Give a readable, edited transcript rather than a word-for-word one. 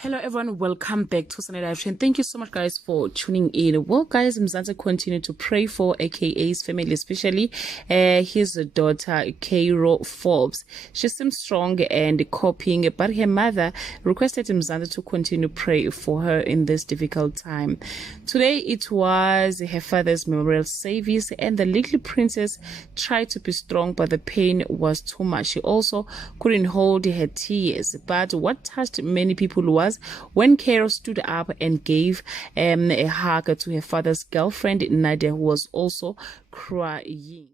Hello everyone, welcome back to Sunday Live Stream. Thank you so much guys for tuning in. Well guys, Mzansi continue to pray for AKA's family, especially his daughter Kairo Forbes. She seems strong and coping, but her mother requested Mzansi to continue to pray for her in this difficult time. Today it was her father's memorial service and the little princess tried to be strong, but the pain was too much. She also couldn't hold her tears, but what touched many people was when Kairo stood up and gave a hug to her father's girlfriend, Nadia, who was also crying.